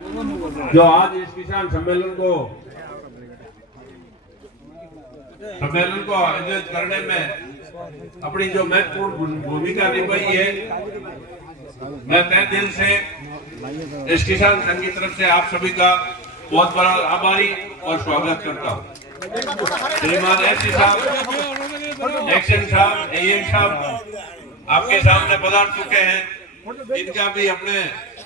जो आज इस किसान सम्मेलन को आयोजित करने में अपनी जो महत्वपूर्ण भूमिका निभाई है, मैं तहे दिल से इस किसान संघ की तरफ से आप सभी का बहुत बड़ा आभारी और स्वागत करता हूँ। श्रीमान एससी साहब, एक्शन साहब, एएम साहब आपके सामने पधार चुके हैं। इनका भी अपने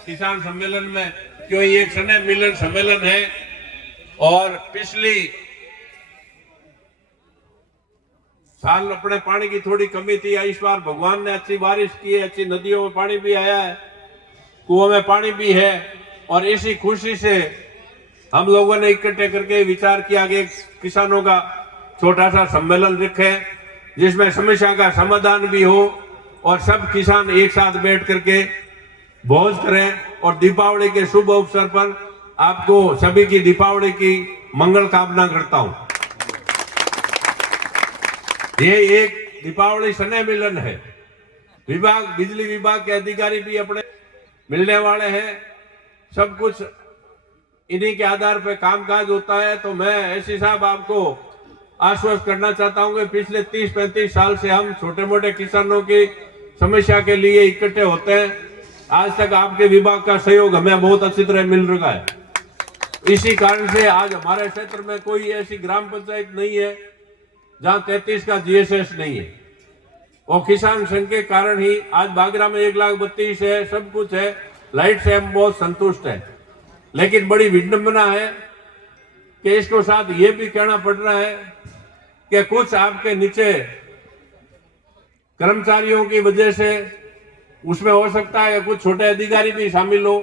किसान सम्मेलन में, क्यों ये स्नेह मिलन सम्मेलन है और पिछली साल अपने पानी की थोड़ी कमी थी, इस बार भगवान ने अच्छी बारिश की है, अच्छी नदियों में पानी भी आया है, कुओं में पानी भी है और इसी खुशी से हम लोगों ने इकट्ठे करके विचार किया कि किसानों का छोटा सा सम्मेलन रखें जिसमें समस्या का समाधान भी हो और सब किसान एक साथ बैठ करके भोज करें। और दीपावली के शुभ अवसर पर आपको सभी की दीपावली की मंगल कामना करता हूं। ये एक दीपावली स्नेह मिलन है। बिजली विभाग के अधिकारी भी अपने मिलने वाले हैं। सब कुछ इन्हीं के आधार पर कामकाज होता है। तो मैं एससी साहब आपको आश्वस्त करना चाहता हूं कि पिछले 30-35 साल से हम छोटे मोटे किसानों की समस्या के लिए इकट्ठे होते हैं। आज तक आपके विभाग का सहयोग हमें बहुत अच्छी तरह मिल रहा है। इसी कारण से आज हमारे क्षेत्र में कोई ऐसी ग्राम पंचायत नहीं है जहां 33 का जीएसएस नहीं है। वो किसान संघ के कारण ही आज बागरा में 1,32,000 है, सब कुछ है, लाइट से हम बहुत संतुष्ट है। लेकिन बड़ी विडंबना है कि इसको साथ ये भी कहना पड़ रहा है कि कुछ आपके नीचे कर्मचारियों की वजह से, उसमें हो सकता है कुछ छोटे अधिकारी भी शामिल हो,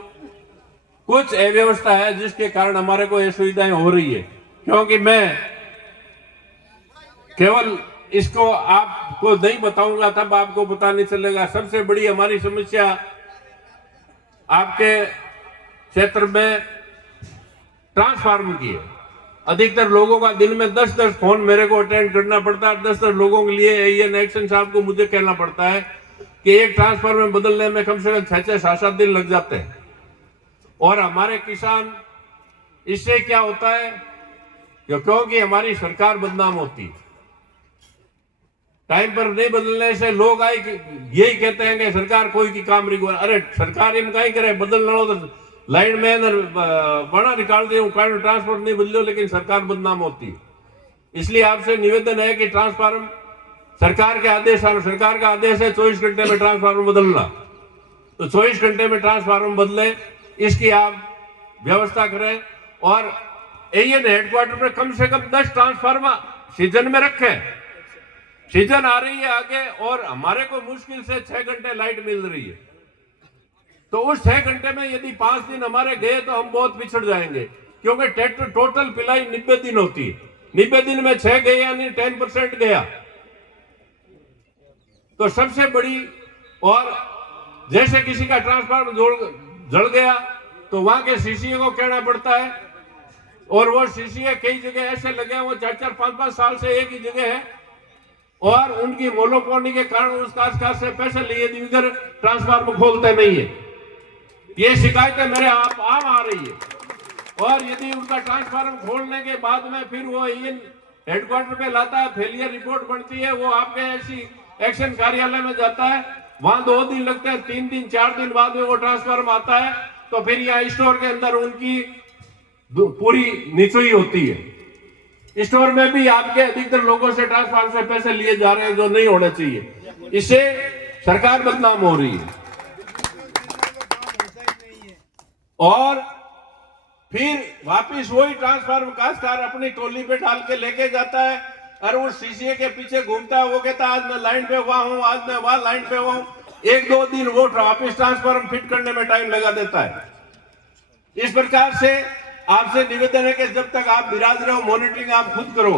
कुछ अव्यवस्था है जिसके कारण हमारे को ये सुविधाएं हो रही है। क्योंकि मैं केवल इसको आपको नहीं बताऊंगा तब आपको पता नहीं चलेगा। सबसे बड़ी हमारी समस्या आपके क्षेत्र में ट्रांसफार्मर की है। अधिकतर लोगों का दिन में 10-10 फोन मेरे को अटेंड करना पड़ता है। 10-10 लोगों के लिए एएन एक्शन साहब को मुझे कहना पड़ता है कि एक ट्रांसफार्मर बदलने में कम से कम 6-7 दिन लग जाते हैं। और हमारे किसान, इससे क्या होता है क्योंकि हमारी सरकार बदनाम होती है। टाइम पर नहीं बदलने से लोग आए यही कहते हैं कि सरकार कोई की काम नहीं। अरे सरकार इन का ही करे, बदल लो तो लाइन में अंदर बना निकाल दे, ट्रांसफर नहीं बदलो, लेकिन सरकार बदनाम होती है। इसलिए आपसे निवेदन है कि ट्रांसफार्मर सरकार के आदेश, सरकार का आदेश है 24 घंटे में ट्रांसफार्मर बदलना, तो 24 घंटे में ट्रांसफार्मर बदले, इसकी आप व्यवस्था करें। और एएन हेडक्वार्टर पर कम से कम 10 ट्रांसफार्मर सीजन में रखें। सीजन आ रही है आगे और हमारे को मुश्किल से 6 घंटे लाइट मिल रही है, तो उस 6 घंटे में यदि 5 दिन हमारे गए तो हम बहुत पिछड़ जाएंगे। क्योंकि टोटल पिलाई 90 दिन होती है। 90 दिन में 6 गए यानी 10% गया। तो सबसे बड़ी, और जैसे किसी का ट्रांसफार्मर जल गया तो वहां के सीसीए को कहना पड़ता है, और वो सीसीए कई जगह ऐसे लगे वो 4-4, 5-5 साल से एक ही जगह है और उनकी मोनोपोली के कारण उस काज से पैसे लिए बगैर ट्रांसफार्मर खोलते नहीं है। ये शिकायतें मेरे आप आम आ रही है। और यदि उनका ट्रांसफार्मर खोलने के बाद में फिर वो एएन हेडक्वार्टर पे लाता है, फेलियर रिपोर्ट बनती है, वो आपके ऐसी एक्शन कार्यालय में जाता है, वहां 2 दिन लगते हैं, 3 दिन 4 दिन बाद में वो ट्रांसफार्मर आता है, तो फिर यहाँ स्टोर के अंदर उनकी पूरी निचुई होती है। स्टोर में भी आपके अधिकतर लोगों से ट्रांसफार्मर से पैसे लिए जा रहे हैं जो नहीं होने चाहिए। इससे सरकार बदनाम हो रही है। और फिर वापिस वही ट्रांसफार्मर काश्तकार अपनी टोली पे डाल के लेके जाता है और उस सीसीए के पीछे घूमता है। वो कहता है आज मैं लाइन पे हुआ हूं, आज मैं वहां लाइन पे हुआ हूं। 1-2 दिन वो वापिस ट्रांसफार्मर फिट करने में टाइम लगा देता है। इस प्रकार से आपसे निवेदन है कि जब तक आप विराज रहे हो, मॉनिटरिंग आप खुद करो।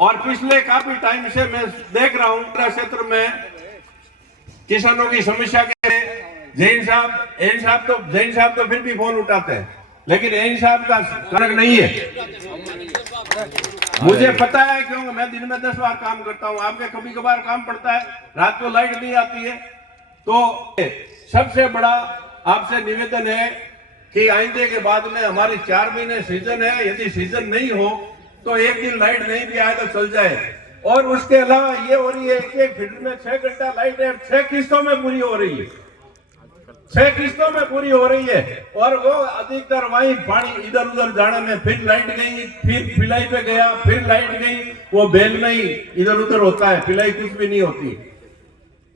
और पिछले काफी टाइम से मैं देख रहा हूं क्षेत्र में किसानों की समस्या के जैन साहब तो फिर भी फोन उठाते हैं, लेकिन एन साहब का कारण नहीं है। मुझे पता है क्योंकि मैं दिन में 10 बार काम करता हूं, आपके कभी कभार काम पड़ता है, रात को लाइट नहीं आती है। तो सबसे बड़ा आपसे निवेदन है कि आइंदे के बाद में हमारी 4 महीने सीजन है, यदि सीजन नहीं हो तो एक दिन लाइट नहीं भी आए तो चल जाए। और उसके अलावा ये हो रही है कि एक फील्ड में 6 घंटा लाइट है, 6 किस्तों में पूरी हो रही है, 6 किस्तों में पूरी हो रही है। और वो अधिकतर वही पानी इधर उधर जाने में, फिर लाइट गई, फिर पिलाई पे गया, फिर लाइट गई, वो बेल में ही इधर उधर होता है, पिलाई कुछ भी नहीं होती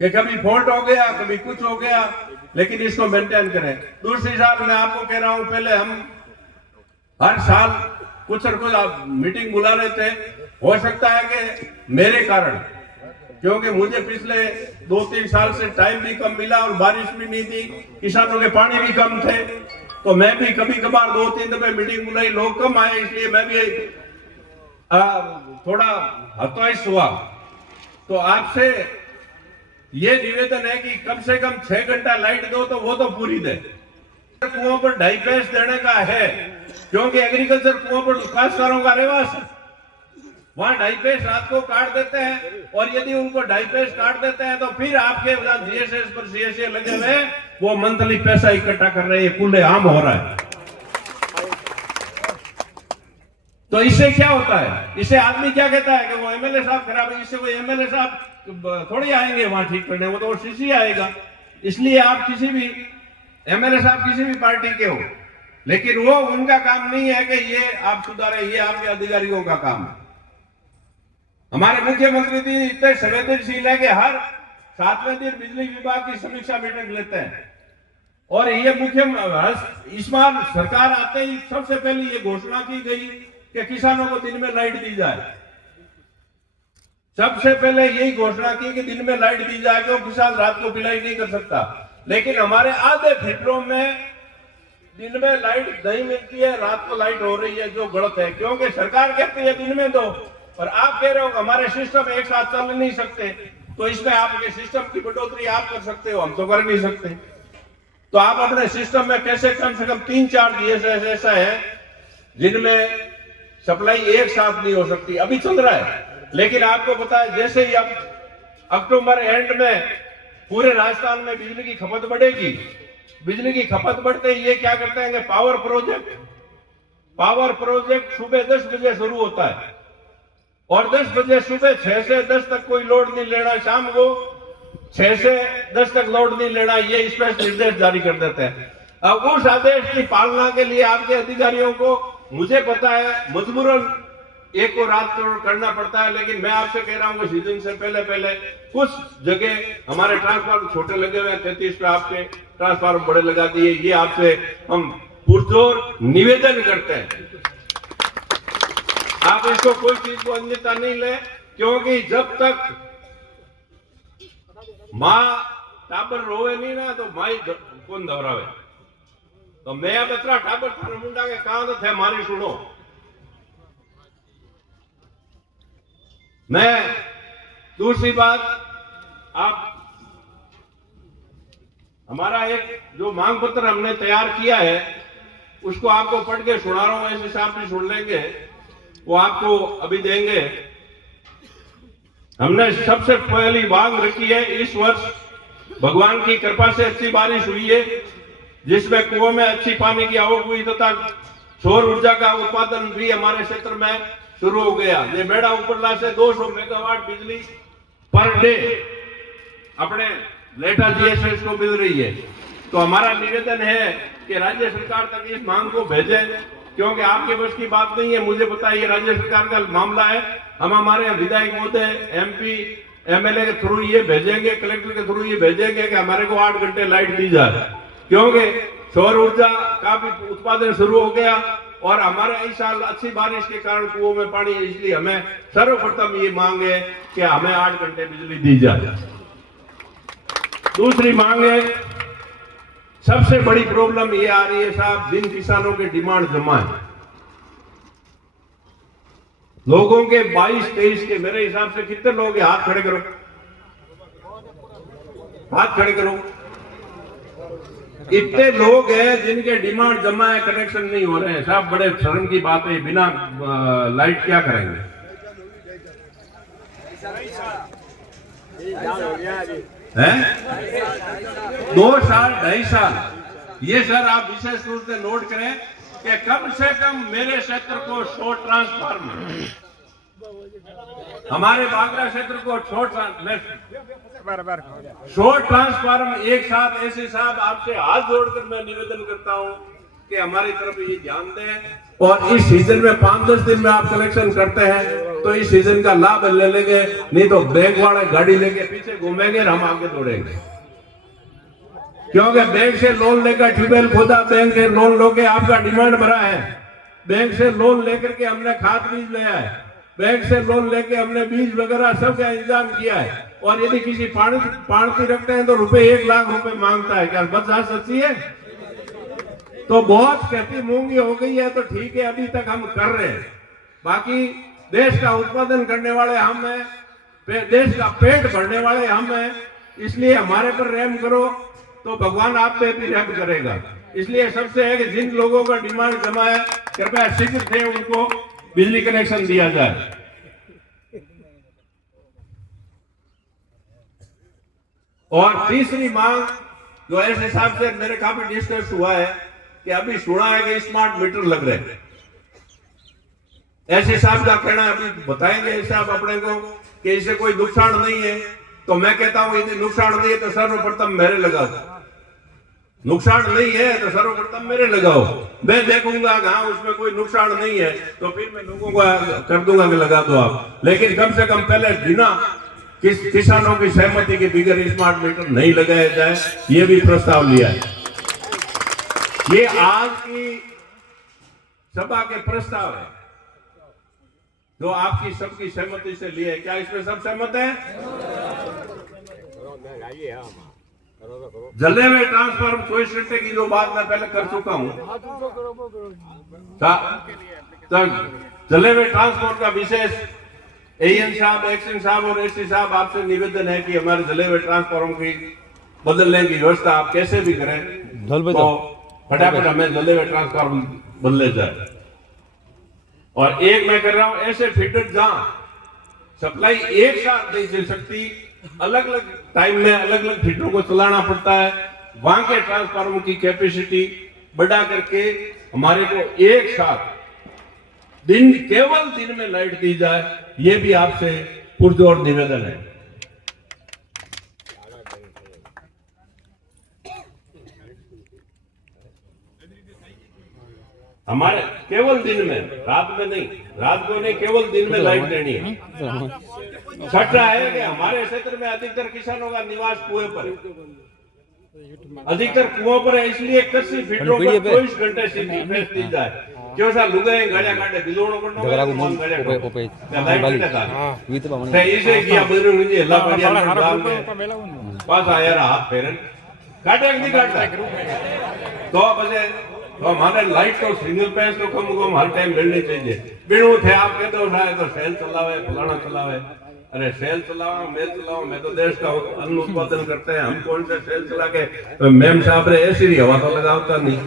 कि कभी फॉल्ट हो गया, कभी कुछ हो गया। लेकिन इसको मेंटेन करें। दूसरी बात मैं आपको कह रहा हूं, पहले हम हर साल कुछ और कुछ मीटिंग बुला रहे थे। हो सकता है कि मेरे कारण, क्योंकि मुझे पिछले 2-3 साल से टाइम भी कम मिला और बारिश भी नहीं थी, किसानों के पानी भी कम थे, तो मैं भी कभी कभार 2-3 दफे मीटिंग बुलाई, लोग कम आए, इसलिए मैं भी थोड़ा हताश हुआ। तो आपसे ये निवेदन है कि कम से कम 6 घंटा लाइट दो, तो वो तो पूरी दे। कुओं पर 2.5 पैसे देने का है, क्योंकि एग्रीकल्चर कुओं पर काश्तकारों का रहवास है, वहां 2.5 पैसे रात को काट देते हैं। और यदि उनको 2.5 पैसे काट देते हैं तो फिर आपके जीएसएस पर सीएसए लगे हुए, वो मंथली पैसा इकट्ठा कर रहे हैं, खुलेआम हो रहा है। तो इससे क्या होता है, इससे आदमी क्या कहता है कि वो एमएलए साहब खराब है, इससे वो एमएलए साहब थोड़ी आएंगे वहां ठीक करने, वो तो सीसी आएगा। इसलिए आप किसी भी एमएलए साहब किसी भी पार्टी के हो, लेकिन वो उनका काम नहीं है कि ये आप सुधारे, ये आपके अधिकारियों का काम है। हमारे मुख्यमंत्री जी इतने संवेदनशील है कि हर 7वें दिन बिजली विभाग की समीक्षा मीटिंग लेते हैं। और ये इस बार सरकार आते ही सबसे पहले ये घोषणा की गई कि किसानों को दिन में लाइट दी जाए। सबसे पहले यही घोषणा की कि दिन में लाइट दी जाए, क्योंकि किसान रात को पिलाई नहीं कर सकता। लेकिन हमारे आधे फील्डों में दिन में लाइट नहीं मिलती है, रात को लाइट हो रही है, जो गलत है। क्योंकि सरकार कहती है दिन में दो, और आप कह रहे हो हमारे सिस्टम एक साथ चल नहीं सकते, तो इसमें आपके सिस्टम की बढ़ोतरी आप कर सकते हो, हम तो कर नहीं सकते। तो आप अपने सिस्टम में कैसे कम से कम 3-4 जीएसएस ऐसा है जिनमें सप्लाई एक साथ नहीं हो सकती, अभी चल रहा है। लेकिन आपको पता है, जैसे ही अब अक्टूबर एंड में पूरे राजस्थान में बिजली की खपत बढ़ेगी, बिजली की खपत बढ़ते ही ये क्या करते हैं कि पावर प्रोजेक्ट सुबह 10 बजे शुरू होता है, और 10 बजे सुबह 6 से 10 तक कोई लोड नहीं लेना, शाम को 6 से 10 तक लोड नहीं लेना, ये स्पष्ट निर्देश जारी कर देते हैं। अब उस आदेश की पालना के लिए आपके अधिकारियों को, मुझे पता है, मजबूरन एक को रात करना पड़ता है। लेकिन मैं आपसे कह रहा हूं कि सीजन से पहले कुछ जगह हमारे ट्रांसफार्मर छोटे लगे हुए हैं, 33 पे आपके ट्रांसफार्मर बड़े लगा दिए। ये आपसे हम पुरजोर निवेदन करते हैं, आप इसको कोई चीज को अन्यथा नहीं ले, क्योंकि जब तक मां टाबर रोवे नहीं ना, तो माई कौन दबरावे। तो मैं अब इतना टाबर थाने मुंडा के कहां थे मारी सुनो। मैं दूसरी बात, आप हमारा एक जो मांग पत्र हमने तैयार किया है, उसको आपको पढ़ के सुना रहा हूं, ऐसे साहब भी सुन लेंगे, वो आपको अभी देंगे। हमने सबसे पहली मांग रखी है, इस वर्ष भगवान की कृपा से अच्छी बारिश हुई है, जिसमें कुओं में अच्छी पानी की आवक हुई तथा सौर ऊर्जा का उत्पादन भी हमारे क्षेत्र में शुरू हो गया। ये मेड़ा उपरला से 200 मेगावाट बिजली पर डे अपने लेटा जीएसएस को मिल रही है। तो हमारा निवेदन है कि राज्य सरकार तक इस मांग को भेजें, क्योंकि आपके बस की बात नहीं है, मुझे पता है ये राज्य सरकार का मामला है। हम हमारे विधायक महोदय, एमपी, एमएलए के थ्रू ये भेजेंगे, कलेक्टर के थ्रू ये भेजेंगे कि हमारे को 8 घंटे लाइट दी जाए, क्योंकि सौर ऊर्जा का भी उत्पादन शुरू हो गया और हमारे इस साल अच्छी बारिश के कारण कुओं में पानी है। इसलिए हमें सर्वप्रथम ये मांग है कि हमें 8 घंटे बिजली दी जाए। दूसरी मांग है, सबसे बड़ी प्रॉब्लम ये आ रही है साहब, जिन किसानों के डिमांड जमा है, लोगों के 22-23 के, मेरे हिसाब से कितने लोग हैं, हाथ खड़े करो, हाथ खड़े करो। इतने लोग हैं जिनके डिमांड जमा है, कनेक्शन नहीं हो रहे हैं साहब। बड़े शर्म की बात है, बिना लाइट क्या करेंगे। हैं 2 साल 2.5 साल ये सर आप विशेष रूप से नोट करें कि कम से कम मेरे क्षेत्र को 100 ट्रांसफार्मर, हमारे बागरा क्षेत्र को 100 ट्रांसफार्मर एक साथ। ऐसे साहब आपसे हाथ जोड़कर मैं निवेदन करता हूं कि हमारी तरफ ये ध्यान दें और इस सीजन में 5-10 दिन में आप कलेक्शन करते हैं तो इस सीजन का लाभ ले लेंगे, नहीं तो बैंक वाले गाड़ी लेके पीछे घूमेंगे और हम आगे दौड़ेंगे। क्योंकि बैंक से लोन लेकर ट्यूबवेल खोदा, बैंक से लोन लोगे आपका डिमांड भरा है, बैंक से लोन लेकर के हमने खाद बीज लिया है, बैंक से लोन लेके हमने बीज वगैरह सब का इंतजाम किया है। और यदि किसी पाणती रखते हैं तो रुपए 1 लाख रुपए मांगता है। क्या बात सच्ची है? तो बहुत खेती महंगी हो गई है, तो ठीक है अभी तक हम कर रहे हैं। बाकी देश का उत्पादन करने वाले हम हैं, देश का पेट भरने वाले हम हैं, इसलिए हमारे पर रहम करो तो भगवान आप पे भी रहम करेगा। इसलिए सबसे है कि जिन लोगों का डिमांड जमा है कृपया शीघ्र से उनको बिजली कनेक्शन दिया जाए। और तीसरी मांग जो ऐसे हिसाब से मेरे काफी डिस्कस हुआ है कि अभी सुना है कि स्मार्ट मीटर लग रहे हैं। ऐसे साहब का कहना है, अभी बताएंगे साहब अपने को कि इससे कोई नुकसान नहीं है। तो मैं कहता हूं यदि नुकसान नहीं है तो सर्वप्रथम मेरे लगाओ, नुकसान नहीं है तो सर्वप्रथम मेरे लगाओ। मैं देखूंगा कि हाँ उसमें कोई नुकसान नहीं है तो फिर मैं लोगों को कर दूंगा कि लगा दो आप। लेकिन कम से कम पहले बिना किसानों की सहमति के बिगैर स्मार्ट मीटर नहीं लगाया जाए, ये भी प्रस्ताव लिया है। ये आज की सभा के प्रस्ताव है जो आपकी सबकी सहमति से लिए। क्या इसमें सब सहमत है? जले हुए ट्रांसफार्मर 24 घंटे की जो बात मैं पहले कर चुका हूं, तो जले हुए ट्रांसफार्मर का विशेष एएन साहब, एक्शन साहब और एससी साहब आपसे निवेदन है कि हमारे जले हुए ट्रांसफार्मर की बदलने की व्यवस्था आप कैसे भी करें तो फटाफट हमें जले हुए ट्रांसफार्मर बदले जाए। और एक मैं कर रहा हूं ऐसे फीडर जहां सप्लाई एक साथ नहीं चल सकती, अलग अलग टाइम में अलग अलग फीडरों को चलाना पड़ता है, वहां के ट्रांसफार्मर की कैपेसिटी बढ़ा करके हमारे को एक साथ केवल दिन में लाइट दी जाए, ये भी आपसे पुरजोर निवेदन है। हमारे केवल दिन में, रात में नहीं, रात को नहीं, केवल दिन में लाइट देनी है। छठा है कि हमारे क्षेत्र में अधिकतर किसानों का निवास कुएं पर है, अधिकतर कुओं पर है, इसलिए कृषि फीडरों पर 24 घंटे सिंगल फेस दी जाए। क्यों सा लुगाए गाड़िया काटे बिलोड़ो को मन गाड़िया को लाइट देता है इसे किया बदरू मुझे अल्लाह बढ़िया डाल में पास आया रहा फेरन काटे नहीं काटता तो बजे तो हमारे लाइट तो सिंगल फेस तो कम हर टाइम मिलनी चाहिए। बिनु थे आप कहते हो शायद तो सेल चलावे फलाना चलावे, अरे सेल चलाओ मैं तो देश का अन्न उत्पादन करते हैं, हम कौन से सेल चला के मैम साहब रे ऐसी हवा तो लगाता नहीं है।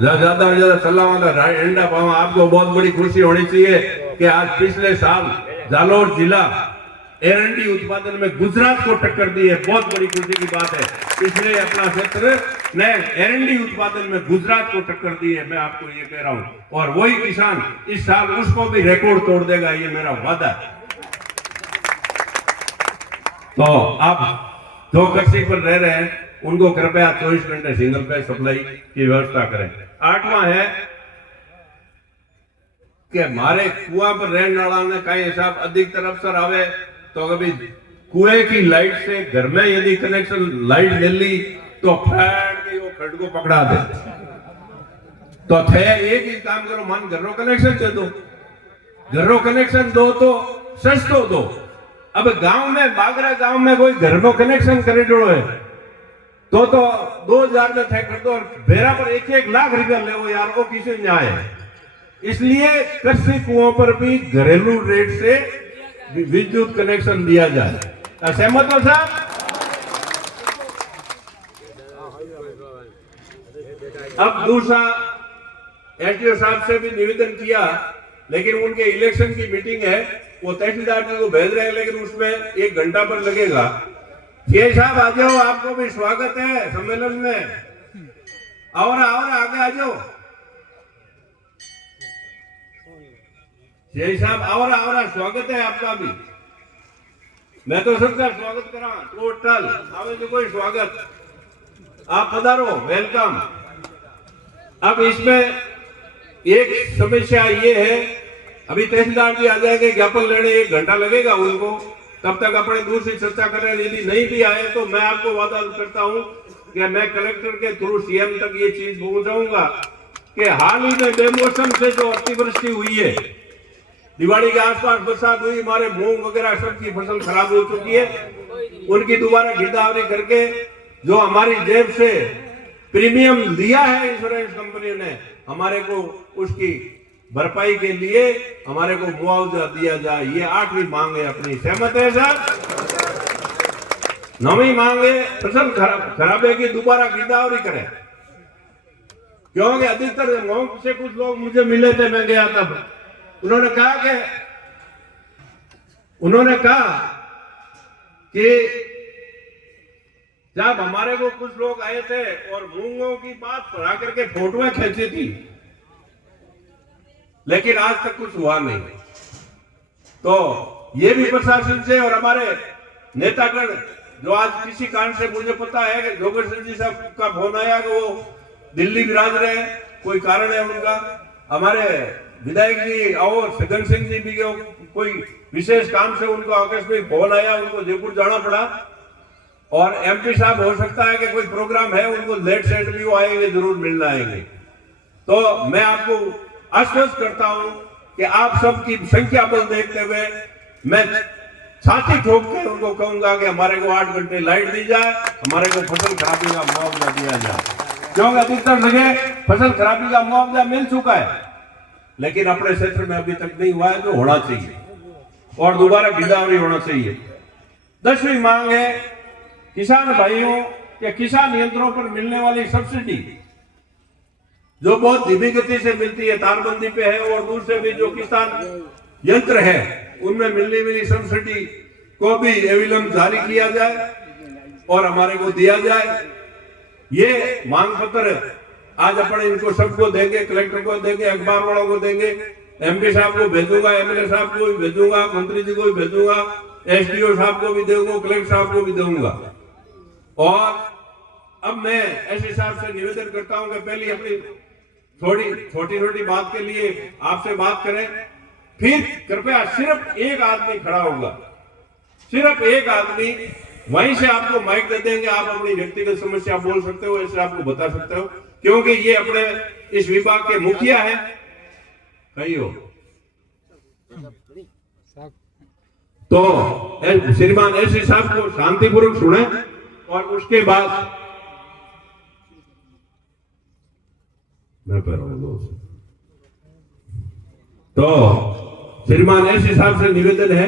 ज्यादा ज्यादा चलावा एंडा पावा। आपको बहुत बड़ी खुशी होनी चाहिए कि आज पिछले साल जालोर जिला एरंडी उत्पादन में गुजरात को टक्कर दी है, बहुत बड़ी खुशी की बात है। पिछले अपना क्षेत्र ने एरंडी उत्पादन में गुजरात को टक्कर दी है, मैं आपको ये कह रहा हूं। और वही किसान इस साल उसको भी रिकॉर्ड तोड़ देगा, ये मेरा वादा है। तो आप जो कृषि पर रह रहे हैं उनको कृपया 24 घंटे सिंगल फेस सप्लाई की व्यवस्था करें। 8वां है कि हमारे कुआं पर रहने वाला ने कई हिसाब अधिकतर अवसर आवे तो कभी कुएं की लाइट से घर में यदि कनेक्शन लाइट ले ली तो फैट के वो खड़ को पकड़ा दे। तो थे एक ही काम करो, मान घरों कनेक्शन दे दो, घरों कनेक्शन दो तो सस्तो दो। अब गांव में बागरा गांव में कोई घर में कनेक्शन करे जो है तो 2000 में थे कर दो और बेरा पर 1-1 लाख रुपया ले वो यार, वो किसी न्याय है। इसलिए कृषि कुओं पर भी घरेलू रेट से विद्युत कनेक्शन दिया जाए। सहमत हो साहब? अब दूसरा एसडीओ साहब से भी निवेदन किया, लेकिन उनके इलेक्शन की मीटिंग है, वो तहसीलदार जी को भेज रहे हैं, लेकिन उसमें 1 घंटा पर लगेगा। ये साहब आ जाओ, आपको भी स्वागत है सम्मेलन में। आवरा आवरा आगे आ जाओ। जय साहब आवरा आवरा, स्वागत है आपका भी। मैं तो सबका स्वागत करा टोटल, आवे जो कोई स्वागत, आप पधारो, वेलकम। अब इसमें एक समस्या ये है, अभी तहसीलदार जी आ जाएंगे ज्ञापन लेने, 1 घंटा लगेगा उनको, तब तक अपने दूसरी चर्चा करें। यदि नहीं भी आए तो मैं आपको वादा करता हूं कि मैं कलेक्टर के थ्रू सीएम तक ये चीज पहुंचाऊंगा कि हाल ही में बेमौसम से जो अतिवृष्टि हुई है, दिवाली के आसपास बरसात हुई, हमारे मूंग वगैरह सबकी फसल खराब हो चुकी है, उनकी दोबारा गिरदावरी करके जो हमारी जेब से प्रीमियम लिया है इंश्योरेंस कंपनी ने, हमारे को उसकी भरपाई के लिए हमारे को मुआवजा दिया जाए। ये 8वीं मांग है अपनी, सहमत है सर? 9वीं मांग है फसल खराबे की दोबारा गिरदावरी करें, क्योंकि अधिकतर गांव से कुछ लोग मुझे मिले थे, मैं गया तब उन्होंने कहा कि जब हमारे को कुछ लोग आए थे और मूंगों की बात पढ़ा करके फोटोएं खींची थी, लेकिन आज तक कुछ हुआ नहीं। तो ये भी प्रशासन से और हमारे नेतागण जो आज किसी कारण से, मुझे पता है कि जोगर सिंह जी साहब का फोन आया कि वो दिल्ली विराज रहे हैं, कोई कारण है उनका। हमारे विधायक जी और सगन सिंह जी भी कोई विशेष काम से उनको आकस्मिक फोन आया, उनको जयपुर जाना पड़ा। और एमपी साहब हो सकता है कि कोई प्रोग्राम है, उनको लेट सेट भी वो आएंगे, जरूर मिलना आएंगे। तो मैं आपको आश्वस्त करता हूं कि आप सबकी संख्या बल देखते हुए मैं छाती ठोक के उनको कहूंगा कि हमारे को 8 घंटे लाइट दी जाए, हमारे को फसल खराबी का मुआवजा दिया जाए। क्योंकि अधिकतर जगह फसल खराबी का मुआवजा मिल चुका है, लेकिन अपने क्षेत्र में अभी तक नहीं हुआ है, जो होना चाहिए और दोबारा गिरदावरी होना चाहिए। 10वीं मांग है किसान भाइयों के किसान यंत्रों पर मिलने वाली सब्सिडी, जो बहुत धीमी गति से मिलती है, तारबंदी पे है, और दूसरे भी जो किसान यंत्र है उनमें मिलने वाली सब्सिडी को भी अविलंब जारी किया जाए और हमारे को दिया जाए। ये मांग पत्र आज अपन इनको सबको देंगे, कलेक्टर को देंगे, अखबार वालों को देंगे, एमपी साहब को भेजूंगा, एमएलए साहब को भी भेजूंगा, मंत्री जी को भी भेजूंगा, एसडीओ साहब को भी दूंगा, कलेक्टर साहब को भी दूंगा। और अब मैं एसडी साहब से निवेदन करता हूं कि पहले अपनी छोटी छोटी बात के लिए आपसे बात करें, फिर कृपया सिर्फ एक आदमी खड़ा होगा, सिर्फ एक आदमी, वहीं से आपको माइक दे देंगे, आप अपनी व्यक्तिगत समस्या बोल सकते हो, ऐसे आपको बता सकते हो, क्योंकि ये अपने इस विभाग के मुखिया हैं। कहीं हो तो श्रीमान एसडी साहब को शांतिपूर्वक सुने और उसके बाद मैं तो श्रीमान एसडी साहब से निवेदन है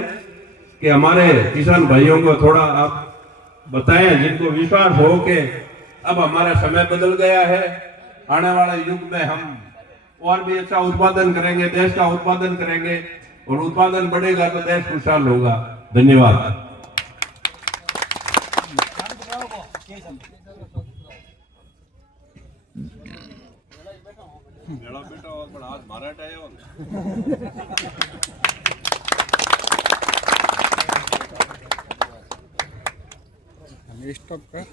कि हमारे किसान भाइयों को थोड़ा आप बताएं, जिनको विश्वास हो कि अब हमारा समय बदल गया है, आने वाले युग में हम और भी अच्छा उत्पादन करेंगे, देश का उत्पादन करेंगे, और उत्पादन बढ़ेगा तो देश खुशहाल होगा। धन्यवाद। बेटा और आज मारा स्टॉप कर